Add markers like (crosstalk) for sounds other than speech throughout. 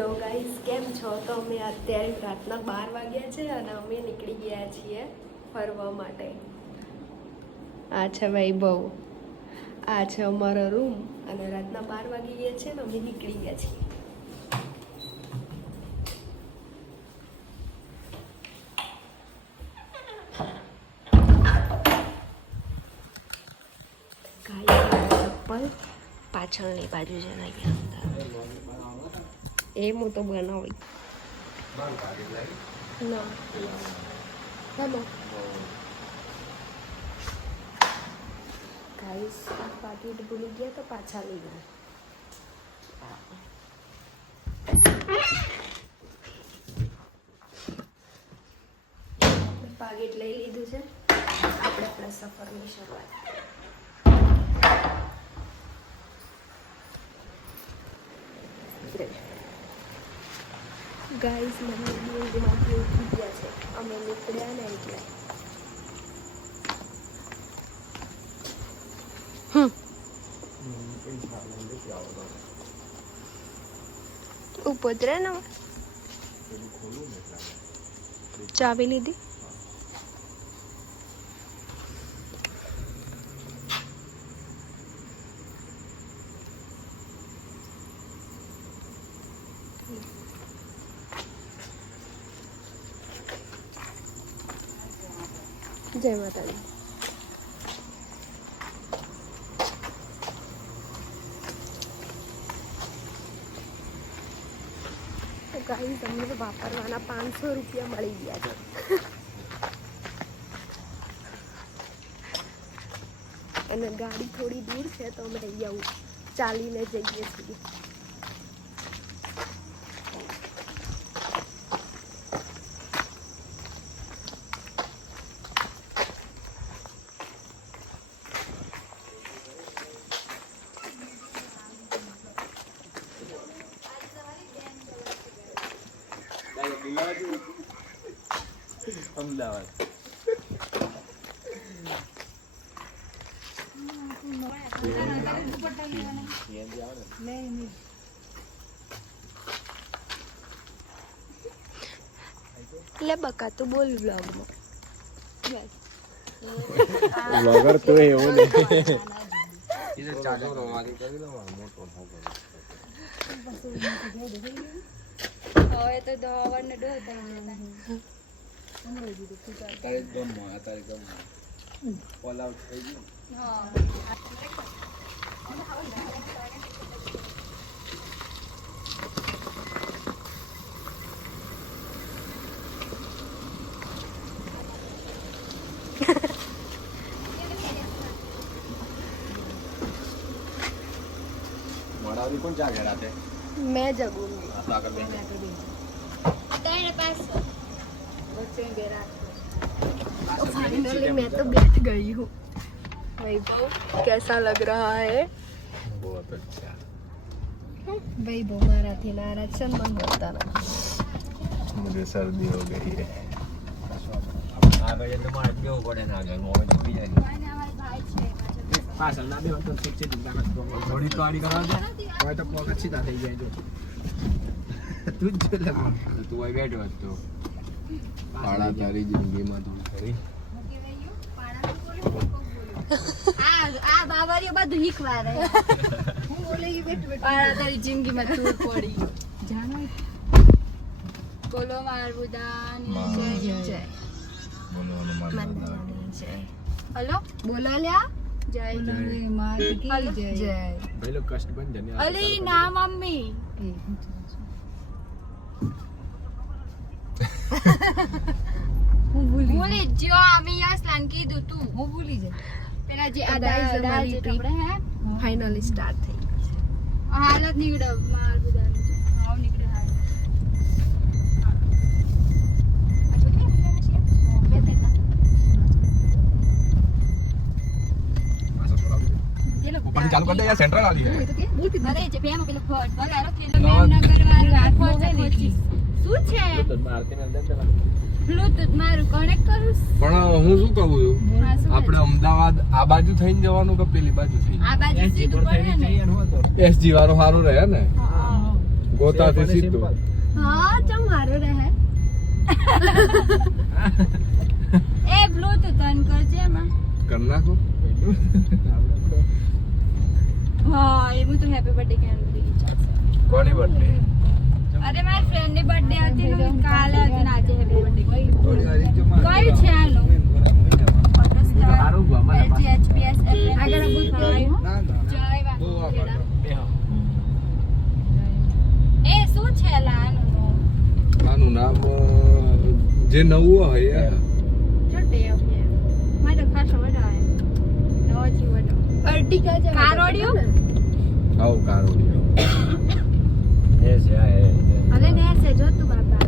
Hello guys, કેમ છો? તો અમે અત્યારે રાતના બાર વાગ્યા છે અને અમે નીકળી ગયા છીએ ફરવા માટે. આ છે વૈભવ. આ છે અમારો રૂમ અને રાતના બાર વાગી ગયા છે ને અમે નીકળી ગયા છીએ. ચપ્પલ પાછળની બાજુ છે અહીંયા એ હું તો બનાવી. ગાઈસ, આ પાકીટ ભૂલી ગયા તો પાછા લઈ ગયા. પાકીટ લઈ લીધું છે. આપણે આપણા સફરની શરૂઆત. ગાઈસ મને ઊંઘમાંથી ઉઠી ગયા છે. અમે નીકળ્યા ને એટલે. ઉપદ્રે ને? ચાવી લીધી? જય માતાજી. તો ગાઈ તમને વાપરવાના પાંચસો રૂપિયા મળી ગયા છે. અને ગાડી થોડી દૂર છે, તો અમે અહીંયા ચાલીને જઈએ છીએ અમદાવાદ લે બકા તું બોલ બ્લોગમાં બ્લોગર તો એવો નહીં. હવે તો દવા ને ડોહ તારે દમ આ તારે દમ ઓલ આઉટ થઈ ગયું. હા. મોડાવરી કોણ ચા ઘેરા છે મેં જગું આ તો આગળ બેસી ત્રણ પાસો फाइनली मैं तो बैठ गई हूँ वैभव कैसा लग रहा है बहुत अच्छा वैभव મારાથી નારાજ છે ને મને હોતા નથી मुझे सर्दी हो गई है આગળ તો મારે કેવું પડે ને આગળ મોબાઈલ ડૂબી જાય પાછળ ના બે તો સુખ છે ચિંતા કરતો થોડી કાળી કરવા દે. હવે તો પગ સીધા થઈ જાય જો. તું જ લે તું અહીં બેઠો જ તો. પાડા તારી જિંદગીમાં તો ખરી. આ બાબરીઓ બધું શીખવાડે. હું બોલે ઈ બેઠ બેઠ. તારી જિંદગીમાં તું પડી. બોલો માર બુદાની જય. જય. બોલો હનુમાન જય. હલો? બોલો લ્યા. જય. હલો. જય. પેલો કષ્ટ બન જને અલી ના મમ્મી. (laughs) ભૂલી જ જો અમે યસલાન કીધું તું. હું ભૂલી જાય પેલા જે આ અમારી હે? ફાઇનલી સ્ટાર્ટ થઈ હાલત નીકળ માર બુદાની પણ ચાલુ કરી દે યાર સેન્ટ્રલ આલી હે કનેક્ટ કરું? પણ હું શું કહું છું? આપણે અમદાવાદ આ બાજુ થઈને જવાનું કે પેલી બાજુ એસજી વાળો સારો રહે ને? ગોતા થી સીધું. હા ચમ સારો રહે? (laughs) એ બ્લૂટૂથ ઓન કરજે એમાં. કર નાખો. હા એવું તો હેપી બર્થડે કેમ કોની બર્થડે અરે મારી ફ્રેન્ડની બર્થડે હતી ને કાલે હતી ને આજે હેપી બર્થડે કયું છે આનું. એ જે નવું હોય એ. જો મારે ખાસો વડો અર્ટિકા છે. કારોડિયો આવો કારોડિયો. એ છે આ એ છે. હવે ને છે જો તું બાપા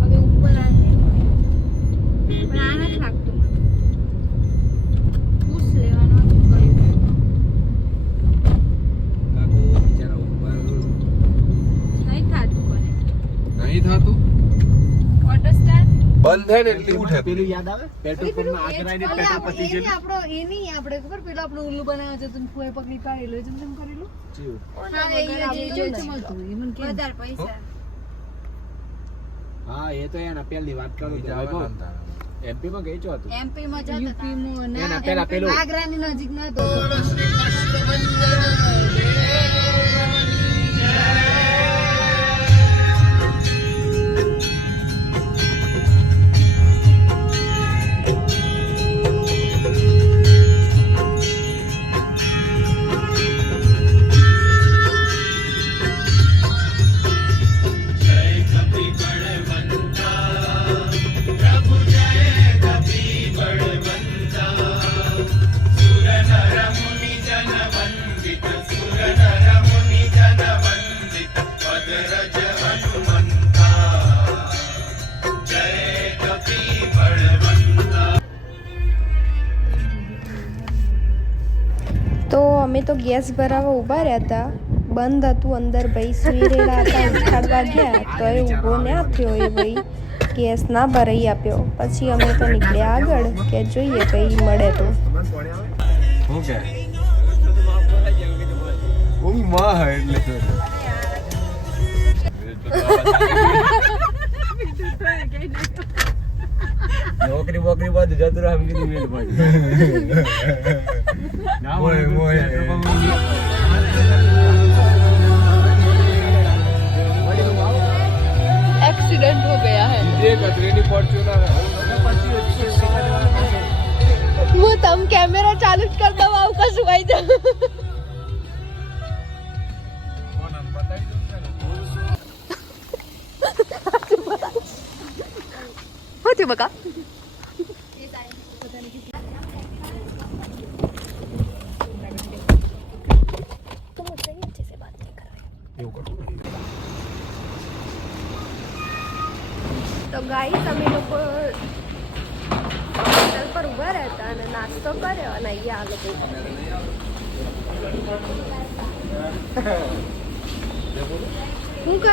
હવે ઉપર આ છે લાગતું મને પૂછ લેવાનું હતું કયું કાકુ બિચારા ઉપર નહીં થાતું મને નહીં થાતું ઓટો સ્ટાર બંધ થાય ને એટલે ઉઠે પેલું યાદ આવે? પેટ્રોલ પંપમાં આગળ આવીને પેટ્રોલ પતી ગયેલું આપણો એ નહીં આપણે ખબર પેલો આપણો ઉલ્લુ બનાવે છે તું ફોએ પકડી કાઢેલું જેમ તેમ કરેલું? જીવ. હા એ જે જે ચમકતું એ મને કે વધારે પૈસા. હા? એ તો એના પહેલી વાત કરું તો વૈભવ, માં ગઈ છો તું? એમપી માં જતા યુપી માં ના પેલા પેલું આગ્રાની નજીક ના તો તો ગેસ ભરાવા ઊભા રહ્યા હતા બંધ હતું અંદર ભાઈ સુઈ રહેલા હતા ઉઠાડવા ગયા તો એ ઊભો ના થયો એ ભાઈ ગેસ ના ભરાઈ આપ્યો. પછી અમે તો નીકળ્યા આગળ કે જોઈએ કઈ મળે તો. શું કે? ઊંઘમાં હે એટલે (laughs) નોકરી બોકરી બાદ જતું રહે એમ કીધું મેલ (laughs) एक्सीडेंट हो गया है। वो तम कैमरा चालू करता दो आपका सुबह जा होती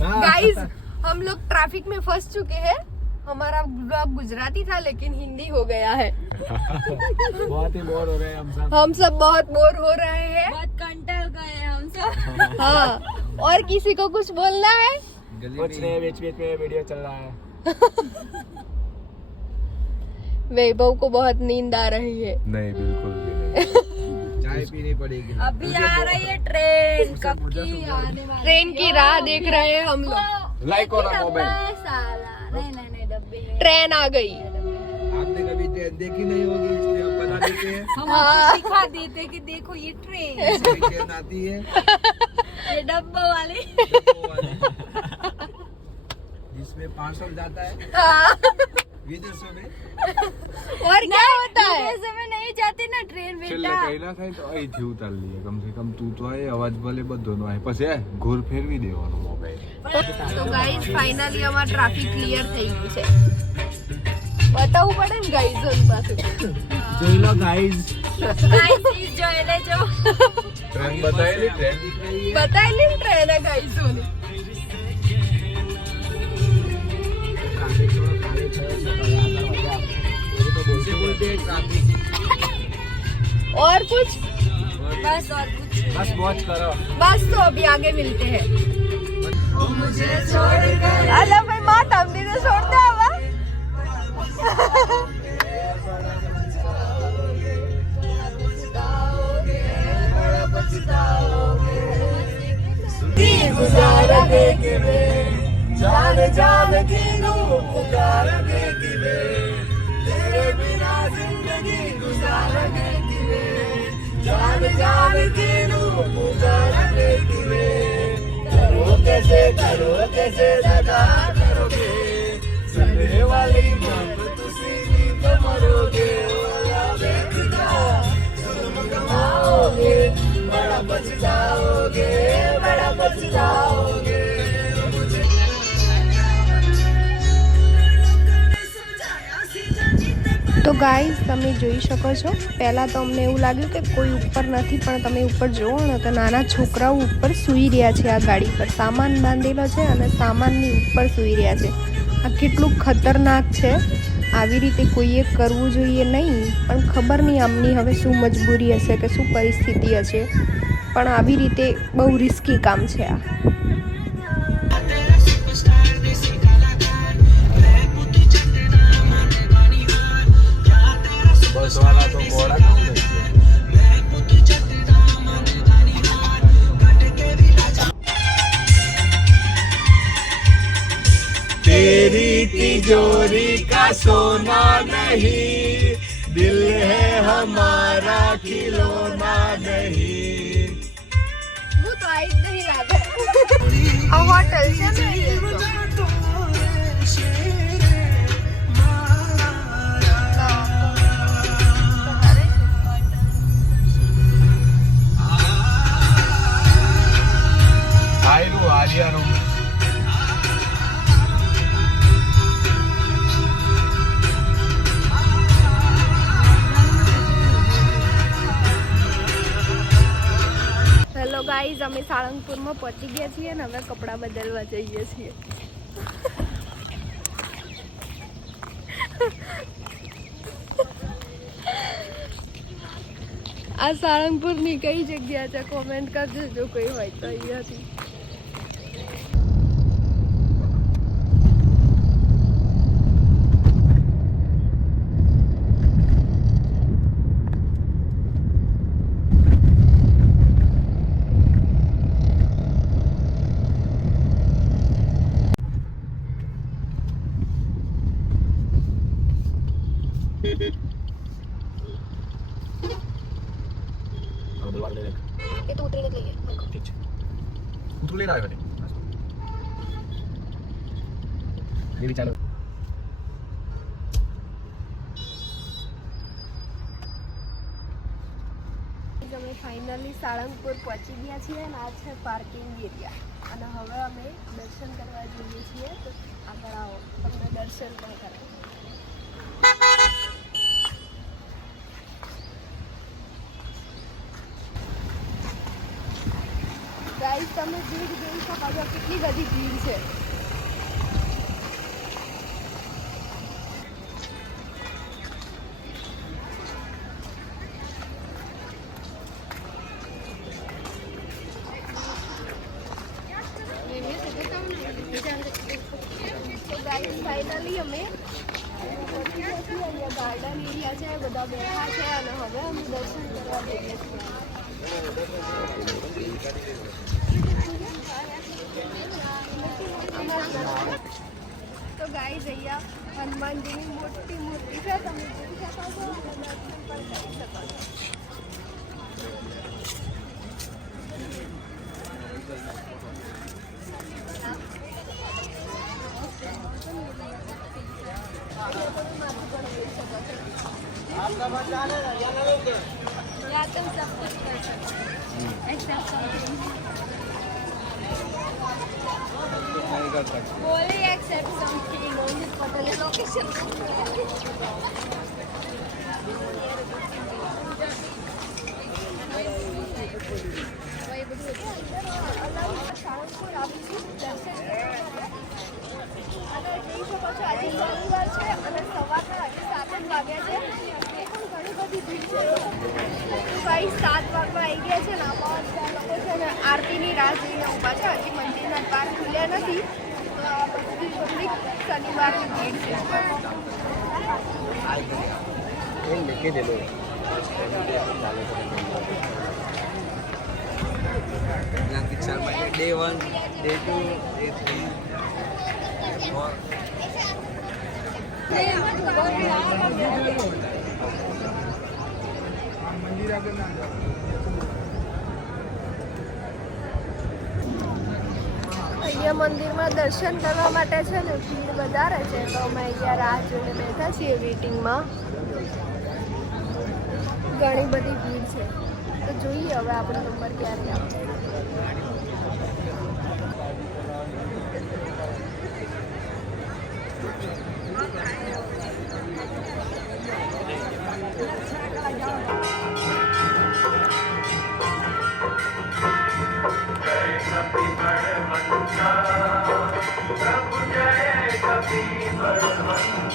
गाइस हम लोग ट्रैफ़िक में फंस चुके हैं। हमारा ब्लॉग गुजराती था लेकिन हिंदी हो गया है। बहुत ही बोर हो रहे हैं हम सब। हम सब बहुत बोर हो रहे हैं। बहुत कंटल गए हम सब। हाँ और किसी को कुछ बोलना है? कुछ नहीं बीच बीच में वीडियो चल रहा है। (laughs) वैभव को बहुत नींद आ रही है। नहीं बिल्कुल भी नहीं। (laughs) चाय पीनी पड़ेगी। अभी आ रही है ट्रेन कब की आने वाली ट्रेन की राह देख रहे हैं हम लोग। लाइक ऑन डब्बा मोबाइल। नहीं नहीं नहीं डब्बे ट्रेन आ गई। आपने कभी ट्रेन देखी नहीं होगी इसलिए हम बता देते हैं। (laughs) हम दिखा देते कि देखो ये ट्रेन। ट्रेन आती है। ये डब्बा वाली। डिपो वाली। जिसमें पार्सल जाता है हाँ। विदेशों में और क्या होता है ऐसे में नहीं जाती ना ट्रेन છેલ્લે बेटा કઈ ના થાય તો અહીંથી ઉતારી લઈએ કમસે કમ તું તો આય અવાજ ભલે બધોનો આવે પછી એ ઘોર ફેરવી દેવાનો મોબાઈલ તો ગાઈઝ ફાઇનલી અમાર ટ્રાફિક ક્લિયર થઈ ગયું છે બતાવવું પડે ને ગાઈઝ પાસે જોઈ લો ગાઈઝ गाइस प्लीज જોઈ લેજો ટ્રેન બતાવેલી ટ્રેન और कुछ? बस और कुछ बस वॉच करो। बस तो अभी आगे मिलते हैं। अल्लाह भाई तो छोड़ते हैं हाँ। गुजारा देखे गया मेरे को बोलते बोलते हैं ट्रैफिक और कुछ बस और कुछ नहीं बस वॉच करो बस तो अभी आगे मिलते हैं अल्लाह भाई माँ तमदी ने छोड़ दे हवा તો ગાઈઝ તમે જોઈ શકો છો. પહેલાં તો અમને એવું લાગ્યું કે કોઈ ઉપર નથી, પણ તમે ઉપર જુઓ ને તો નાના છોકરાઓ ઉપર સૂઈ રહ્યા છે આ ગાડી પર. સામાન બાંધેલો છે અને સામાનની ઉપર સૂઈ રહ્યા છે. આ કેટલું ખતરનાક છે. આવી રીતે કોઈએ કરવું જોઈએ નહીં, પણ ખબર નહીં આમની હવે શું મજબૂરી હશે કે શું પરિસ્થિતિ હશે. પણ આવી રીતે બહુ રિસ્કી કામ છે આ. तिजोरी का सोना नहीं दिल है हमारा खिलौना नहीं હું તો આવી જ નહીં લાગે આ હોટલ છે ને એ તો. આયરું આર્યાનું હેલો ગાઈઝ, અમે સાળંગપુરમાં પહોંચી ગયા છીએ અને હવે કપડાં બદલવા જઈએ છીએ. આ સાળંગપુરની કઈ જગ્યા છે? કોમેન્ટ કરજો જો કોઈ હોય તો અહીંયાથી. માર લે એ તો ઉતરીને લઈએ ઠીક છે ઉતરું લઈને આવ્યો અમે ફાઇનલી સાળંગપુર પહોંચી ગયા છીએ અને આ છે પાર્કિંગ એરિયા અને હવે અમે દર્શન કરવા જઈએ છીએ. તો આગળ આવો તમને દર્શન પણ કરાવીએ ગાઈસ ગાઈસ તમે ભીડ જોઈ શકો છો, કેટલી બધી ભીડ છે તો ગાઈસ ફાઇનલી અમે પહોંચી ગયા છીએ. અહીંયા ગાર્ડન એરિયા છે, બધા બેઠા या तुम सब कुछ कर सकते हो ऐसा समथिंग बोले except something only Patel location Salangpur આવીશું દર્શન કરવા અને જોઈ શકો છો આજે શનિવાર છે અને સવારના હજી સાત જ વાગ્યા છે ભાઈ સાત વાગવા આવી ગયા છે ને આમાં લોકો છે ને આરતીની રાહ જોઈને ઊભા છે. હજી મંદિરના દ્વાર ખુલ્યા નથી. તો આ બધી પબ્લિક શનિવારની ભીડ છે. એમ મૂકી દેલું day one day two day three four અહીંયા મંદિરમાં દર્શન કરવા માટે છે ને, ભીડ વધારે છે, તો અમે અહીંયા રાહ જોઈને બેઠા છીએ વેઇટિંગમાં ઘણી બધી ભીડ છે. તો જોઈએ હવે આપણો નંબર ક્યારે આવે.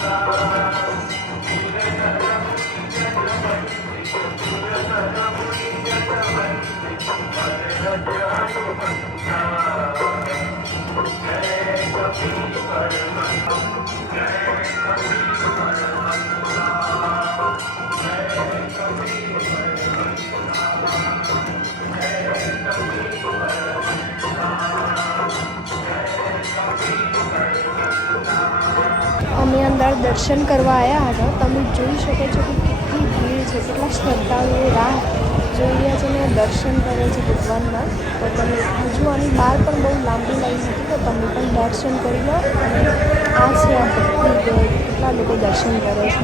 અમે દર્શન કરવા આવ્યા હતા. તમે જોઈ શકો છો કે કેટલી ભીડ છે, કેટલા શ્રદ્ધાળુઓ રાહ જોઈ રહ્યા છે ને દર્શન કરે છે ભગવાનના તો તમે હજુ આની બહાર પણ બહુ લાંબી લાઈન હતી, તો તમે પણ દર્શન કરી લો. અને આ છે આ ભક્તિ કેટલા લોકો દર્શન કરે છે.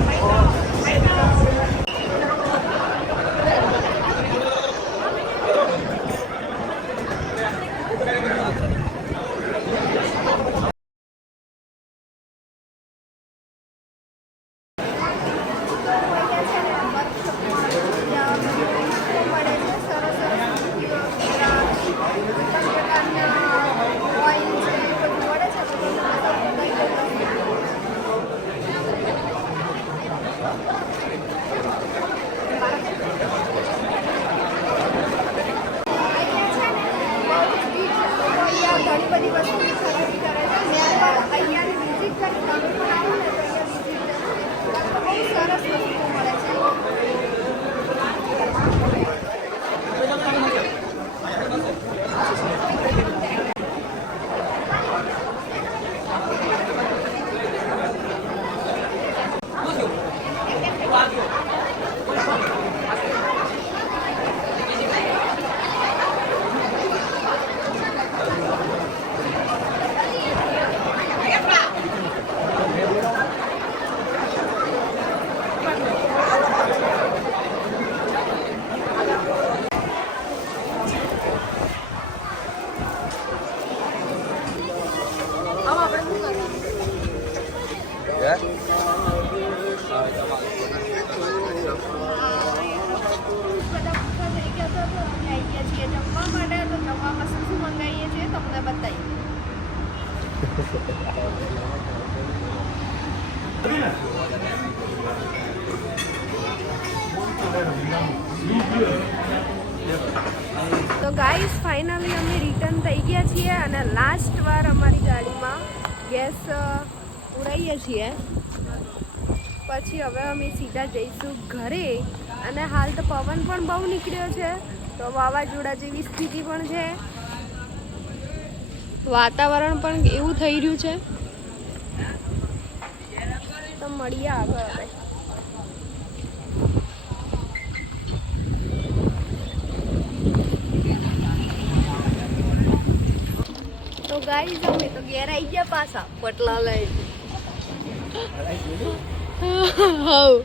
你们是第一次。ગેસ ઉડાવીએ છીએ. પછી હવે અમે સીધા જઈશું ઘરે અને હાલ તો પવન પણ બહુ નીકળ્યો છે, તો વાવાઝોડા જેવી સ્થિતિ પણ છે. વાતાવરણ પણ એવું થઈ રહ્યું છે. તો મળીએ આગળ તો ગાઈઝ તો ઘેર આવી ગયા પાછા પટલા લઈ. હવ.